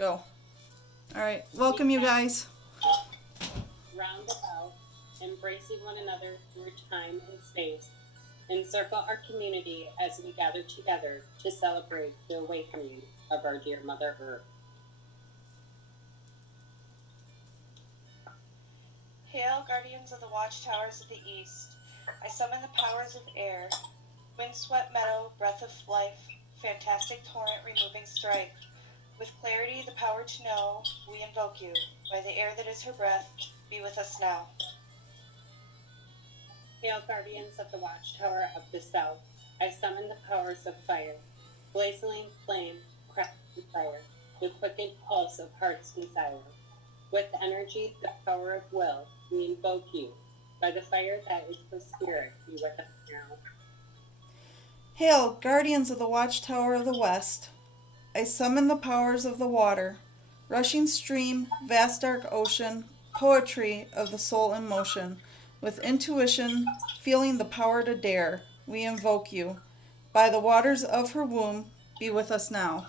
Go. All right. Welcome, you guys. Roundabout, embracing one another through time and space, encircle our community as we gather together to celebrate the awakening of our dear Mother Earth. Hail, guardians of the watchtowers of the east. I summon the powers of air, windswept meadow, breath of life, fantastic torrent removing strife. With clarity, the power to know, we invoke you. By the air that is her breath, be with us now. Hail, guardians of the watchtower of the south. I summon the powers of fire, blazing flame, craft and fire, the quickened pulse of heart's desire. With energy, the power of will, we invoke you. By the fire that is the spirit, be with us now. Hail, guardians of the watchtower of the west. I summon the powers of the water, rushing stream, vast dark ocean, poetry of the soul in motion. With intuition, feeling the power to dare, we invoke you. By the waters of her womb, be with us now.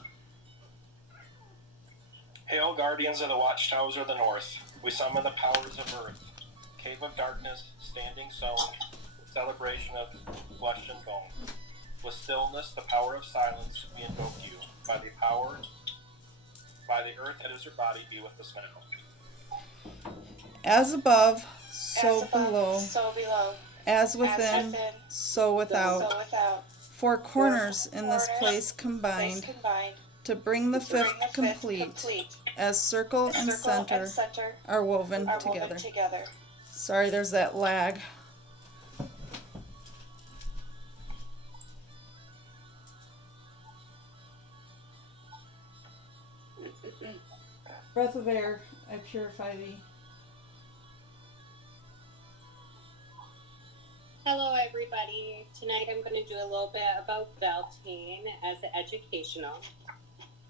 Hail, guardians of the watchtowers of the north. We summon the powers of earth, cave of darkness, standing sown, celebration of flesh and bone. With stillness, the power of silence, we invoke you. By the earth that is her body, be with us now. As above, So below. As within, so without. Four corners in this place combined to bring the fifth complete, as circle and center are woven together. Sorry, there's that lag. Breath of air, I purify thee. Hello, everybody. Tonight I'm going to do a little bit about Beltane as educational.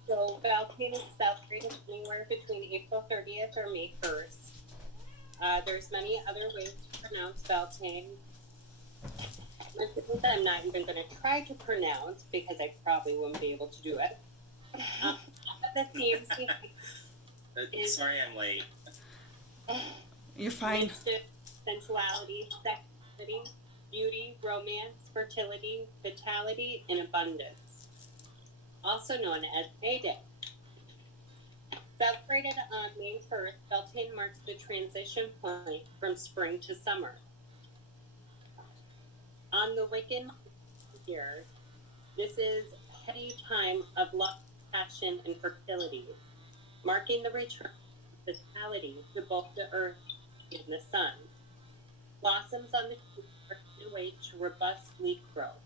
So Beltane is celebrated anywhere between April 30th or May 1st. There's many other ways to pronounce Beltane. That I'm not even going to try to pronounce because I probably wouldn't be able to do it. The themes sorry I'm late. You're fine. Sensuality, sexuality, beauty, romance, fertility, vitality, and abundance. Also known as May Day. Celebrated on May 1st, Beltane marks the transition point from spring to summer. On the Wiccan year, this is a heady time of love, passion, and fertility, marking the return of vitality to both the earth and the sun. Blossoms on the trees are put away to robust leaf growth.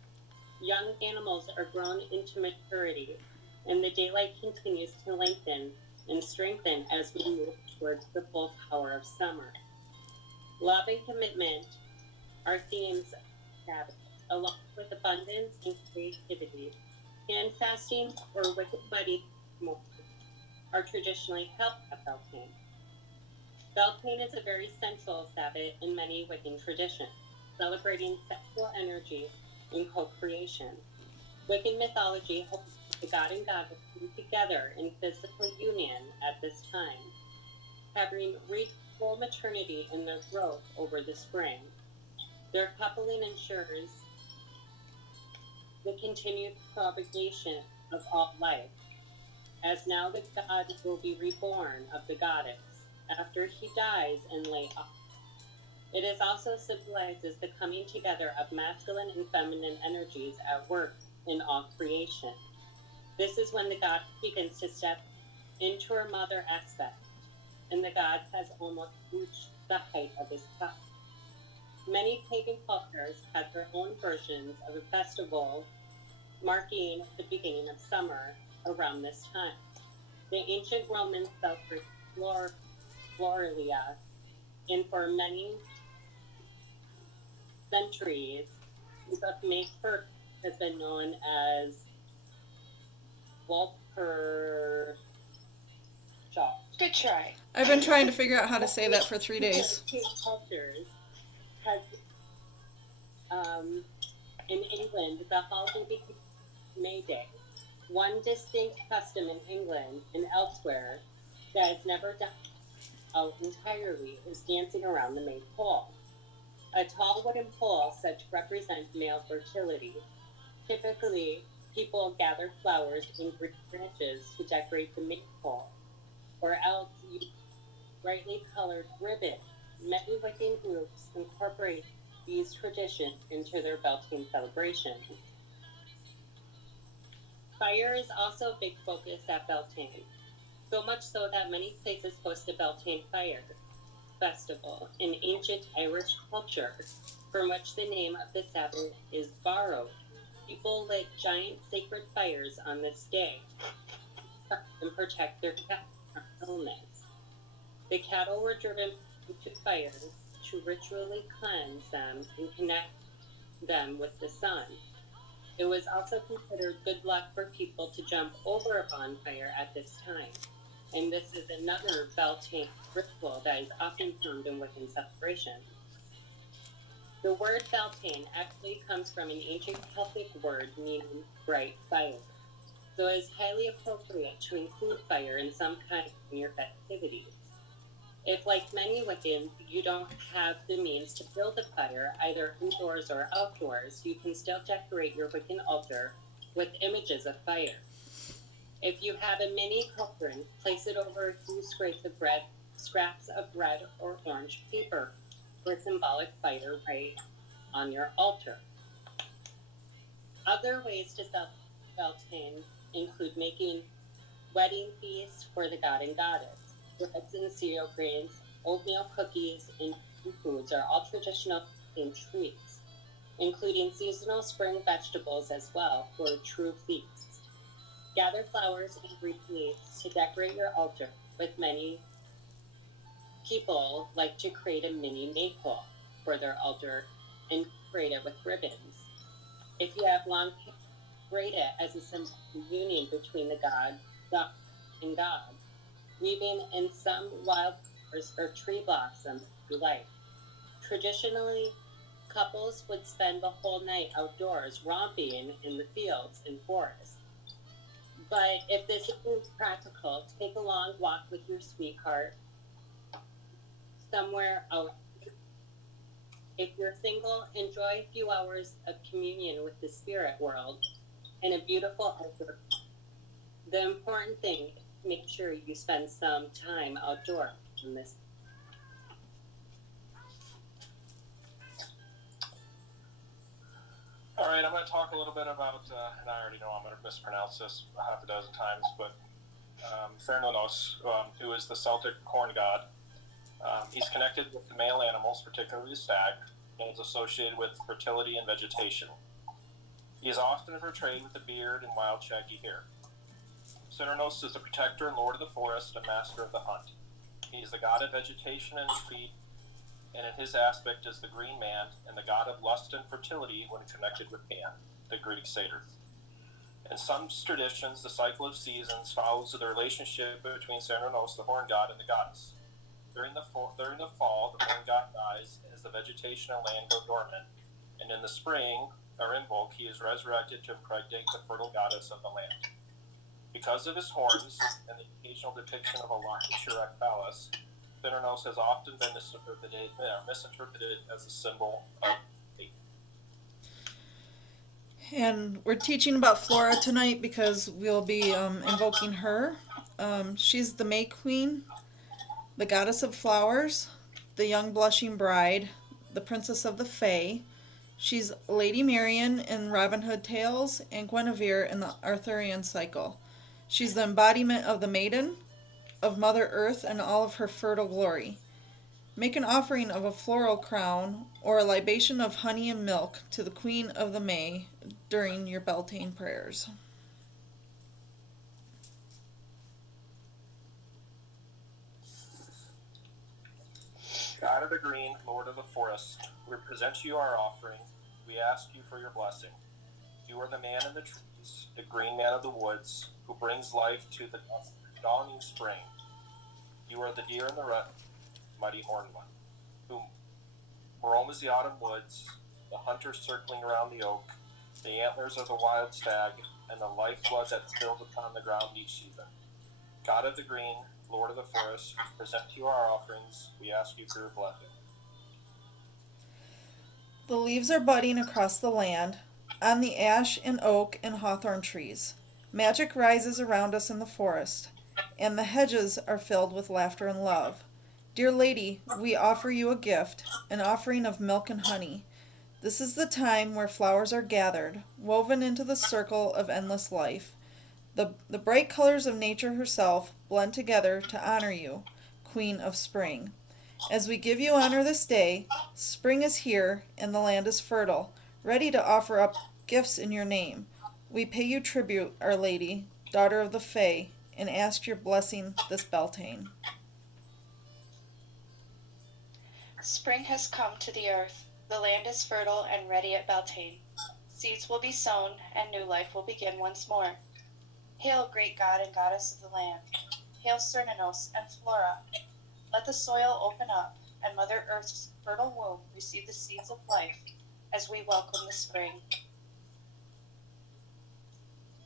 Young animals are grown into maturity, and the daylight continues to lengthen and strengthen as we move towards the full power of summer. Love and commitment are themes of Sabbath, along with abundance and creativity. Hand fasting or wicked buddy are traditionally held at Beltane. Beltane is a very central Sabbath in many Wiccan traditions, celebrating sexual energy and co-creation. Wiccan mythology holds the god and goddess come together in physical union at this time, having reached full maternity in their growth over the spring. Their coupling ensures the continued propagation of all life, as now the god will be reborn of the goddess after he dies and lay off. It is also symbolizes the coming together of masculine and feminine energies at work in all creation. This is when the god begins to step into her mother aspect, and the god has almost reached the height of his power. Many pagan cultures had their own versions of a festival marking the beginning of summer around this time. The ancient Romans celebrated Floralia, and for many centuries, May 1st has been known as Walpurgisnacht. Good try. I've been trying to figure out how to say that for 3 days. Cultures has in England the holiday became May Day, One distinct custom in England and elsewhere that is never done out entirely is dancing around the maypole. A tall wooden pole said to represent male fertility. Typically, people gather flowers and green branches to decorate the maypole, or else use brightly colored ribbon. Many Wiccan groups incorporate these traditions into their Beltane celebration. Fire is also a big focus at Beltane, so much so that many places host a Beltane Fire Festival in ancient Irish culture, from which the name of the Sabbath is borrowed. People lit giant sacred fires on this day and protect their cattle from illness. The cattle were driven into fire to ritually cleanse them and connect them with the sun. It was also considered good luck for people to jump over a bonfire at this time. And this is another Beltane ritual that is often found in Wiccan celebrations. The word Beltane actually comes from an ancient Celtic word meaning bright fire, so it is highly appropriate to include fire in some kind of your festivities. If, like many Wiccans, you don't have the means to build a fire, either indoors or outdoors, you can still decorate your Wiccan altar with images of fire. If you have a mini cauldron, place it over a few scraps of red or orange paper for symbolic fire right on your altar. Other ways to celebrate Beltane include making wedding feasts for the god and goddess. Breads and cereal grains, oatmeal cookies, and foods are all traditional Beltane treats, including seasonal spring vegetables as well for a true feast. Gather flowers and green leaves to decorate your altar, with many people like to create a mini maypole for their altar and decorate it with ribbons. If you have long hair, braid it as a symbol of union between the god and God, weaving in some wildflowers or tree blossoms you like. Traditionally, couples would spend the whole night outdoors romping in the fields and forests. But if this isn't practical, take a long walk with your sweetheart somewhere out. If you're single, enjoy a few hours of communion with the spirit world and a beautiful outdoor. The important thing is to make sure you spend some time outdoors in this. All right, I'm going to talk a little bit about, and I already know I'm going to mispronounce this half a dozen times, but Fernonos, who is the Celtic corn god. He's connected with the male animals, particularly the stag, and is associated with fertility and vegetation. He is often portrayed with a beard and wild shaggy hair. Cernunnos is the protector and lord of the forest and master of the hunt. He is the god of vegetation and feed, and in his aspect is the green man and the god of lust and fertility when connected with Pan, the Greek satyr. In some traditions, the cycle of seasons follows the relationship between Cernunnos, the horn god, and the goddess. During the fall, the horn god dies as the vegetation and land go dormant, and in the spring, or in bulk, he is resurrected to impregnate the fertile goddess of the land. Because of his horns and the occasional depiction of a lucky Shirek phallus, Cernunnos has often been misinterpreted as a symbol of fate. And we're teaching about Flora tonight because we'll be invoking her. She's the May Queen, the goddess of flowers, the young blushing bride, the princess of the Fae. She's Lady Marian in Robin Hood tales and Guinevere in the Arthurian cycle. She's the embodiment of the maiden, of Mother Earth and all of her fertile glory. Make an offering of a floral crown or a libation of honey and milk to the Queen of the May during your Beltane prayers. God of the green, Lord of the forest, we present you our offering. We ask you for your blessing. You are the man in the trees, the green man of the woods, who brings life to the dawning spring. You are the deer in the mighty horned one, who roams the autumn woods, the hunter circling around the oak, the antlers of the wild stag, and the lifeblood that spills upon the ground each season. God of the green, Lord of the forest, present to you our offerings. We ask you for your blessing. The leaves are budding across the land, on the ash and oak and hawthorn trees. Magic rises around us in the forest, and the hedges are filled with laughter and love. Dear Lady, we offer you a gift, an offering of milk and honey. This is the time where flowers are gathered, woven into the circle of endless life. The bright colors of nature herself blend together to honor you, Queen of Spring. As we give you honor this day, spring is here and the land is fertile, ready to offer up gifts in your name. We pay you tribute, Our Lady, daughter of the Fae, and ask your blessing this Beltane. Spring has come to the earth. The land is fertile and ready at Beltane. Seeds will be sown, and new life will begin once more. Hail, great God and goddess of the land. Hail, Cernunnos and Flora. Let the soil open up, and Mother Earth's fertile womb receive the seeds of life as we welcome the spring.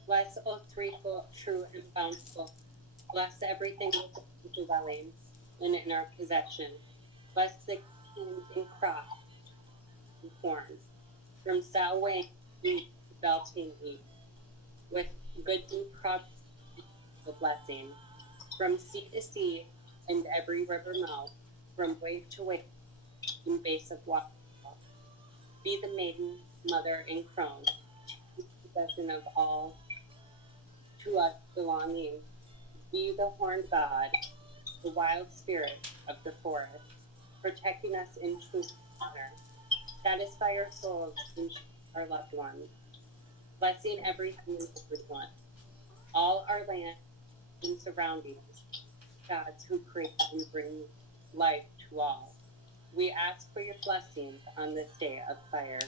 Bless, O threefold, true and bountiful. Bless everything within dwelling and in our possession. Bless the kings and crops and corn. From Salway east to Beltane east, with good deep crops of blessing. From sea to sea and every river mouth, from wave to wave and base of water. Be the maiden, mother, and crone, possession of all to us belonging. Be the horned god, the wild spirit of the forest, protecting us in truth and honor. Satisfy our souls and our loved ones, blessing everything and everyone, all our land and surroundings, gods who create and bring life to all. We ask for your blessings on this day of fire.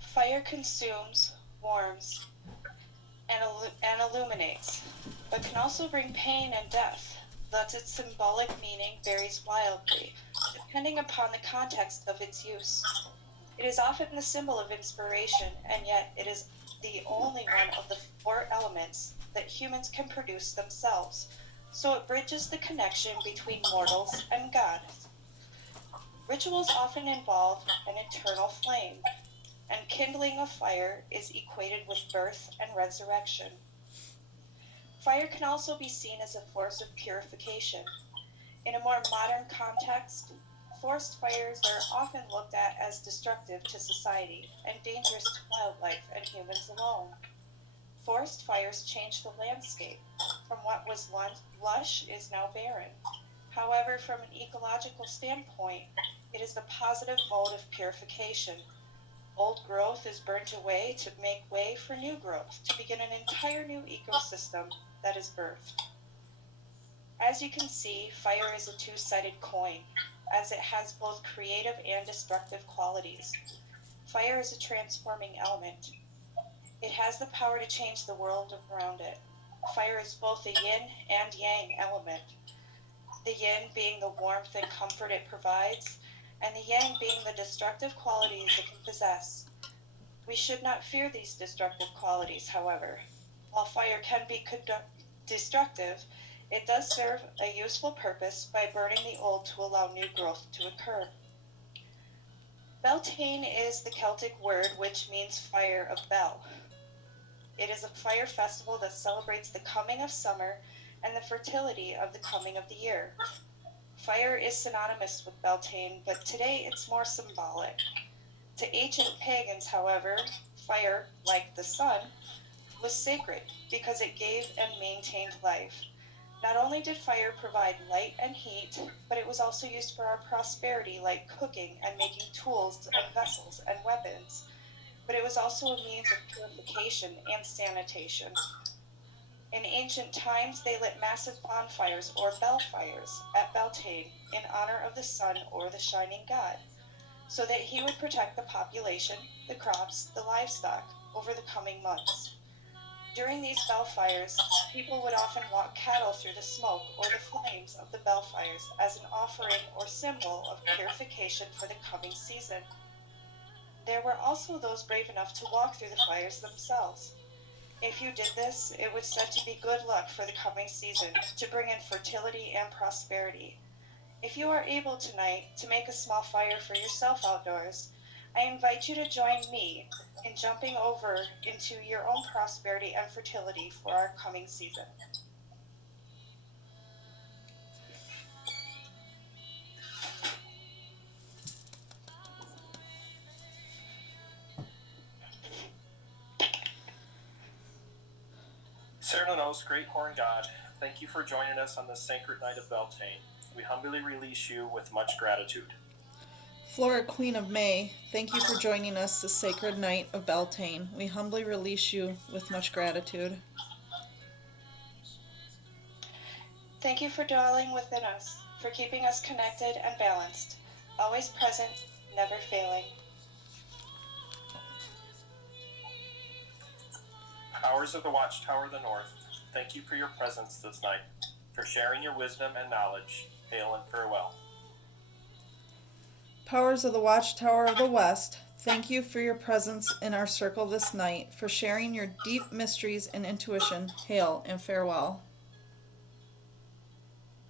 Fire consumes, warms, and illuminates, but can also bring pain and death. Thus its symbolic meaning varies wildly, depending upon the context of its use. It is often the symbol of inspiration, and yet it is the only one of the four elements that humans can produce themselves, so it bridges the connection between mortals and God. Rituals often involve an eternal flame, and kindling of fire is equated with birth and resurrection. Fire can also be seen as a force of purification. In a more modern context, forest fires are often looked at as destructive to society and dangerous to wildlife and humans alone. Forest fires change the landscape. From what was once lush is now barren. However, from an ecological standpoint, it is the positive mode of purification. Old growth is burnt away to make way for new growth, to begin an entire new ecosystem that is birthed. As you can see, fire is a two-sided coin, as it has both creative and destructive qualities. Fire is a transforming element. It has the power to change the world around it. Fire is both a yin and yang element, the yin being the warmth and comfort it provides, and the yang being the destructive qualities it can possess. We should not fear these destructive qualities, however. While fire can be destructive, it does serve a useful purpose by burning the old to allow new growth to occur. Beltane is the Celtic word which means fire of Bel. It is a fire festival that celebrates the coming of summer and the fertility of the coming of the year. Fire is synonymous with Beltane, but today it's more symbolic. To ancient pagans, however, fire, like the sun, was sacred because it gave and maintained life. Not only did fire provide light and heat, but it was also used for our prosperity, like cooking and making tools and vessels and weapons. But it was also a means of purification and sanitation. In ancient times, they lit massive bonfires or bellfires at Beltane in honor of the sun or the shining god, so that he would protect the population, the crops, the livestock over the coming months. During these bellfires, people would often walk cattle through the smoke or the flames of the bellfires as an offering or symbol of purification for the coming season. there were also those brave enough to walk through the fires themselves. If you did this, it was said to be good luck for the coming season, to bring in fertility and prosperity. If you are able tonight to make a small fire for yourself outdoors, I invite you to join me in jumping over into your own prosperity and fertility for our coming season. Cernunnos, great horn god, thank you for joining us on this sacred night of Beltane. We humbly release you with much gratitude. Flora, Queen of May, thank you for joining us this sacred night of Beltane. We humbly release you with much gratitude. Thank you for dwelling within us, for keeping us connected and balanced, always present, never failing. Powers of the Watchtower of the North, thank you for your presence this night, for sharing your wisdom and knowledge. Hail and farewell. Powers of the Watchtower of the West, thank you for your presence in our circle this night, for sharing your deep mysteries and intuition. Hail and farewell.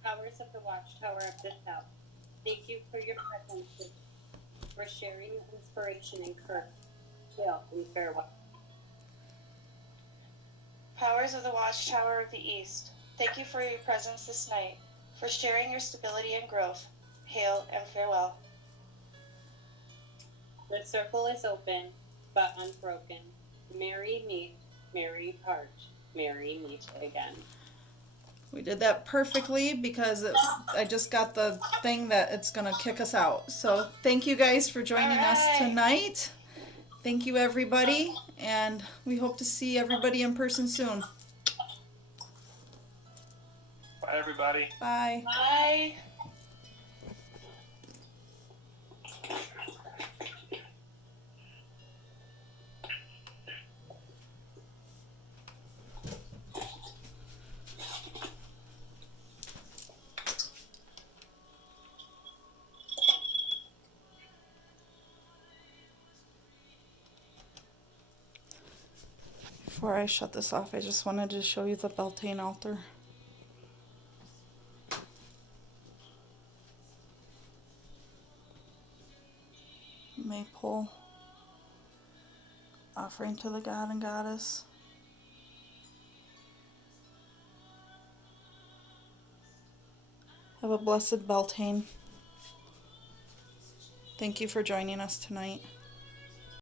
Powers of the Watchtower of the South, thank you for your presence, for sharing inspiration and courage. Hail and farewell. Powers of the Watchtower of the East, thank you for your presence this night, for sharing your stability and growth. Hail and farewell. The circle is open, but unbroken. Merry meet, merry part, merry meet again. We did that perfectly because I just got the thing that it's going to kick us out. So thank you guys for joining us tonight. Thank you, everybody, and we hope to see everybody in person soon. Bye, everybody. Bye. Bye. Before I shut this off, I just wanted to show you the Beltane altar. Maypole. Offering to the god and goddess. Have a blessed Beltane. Thank you for joining us tonight.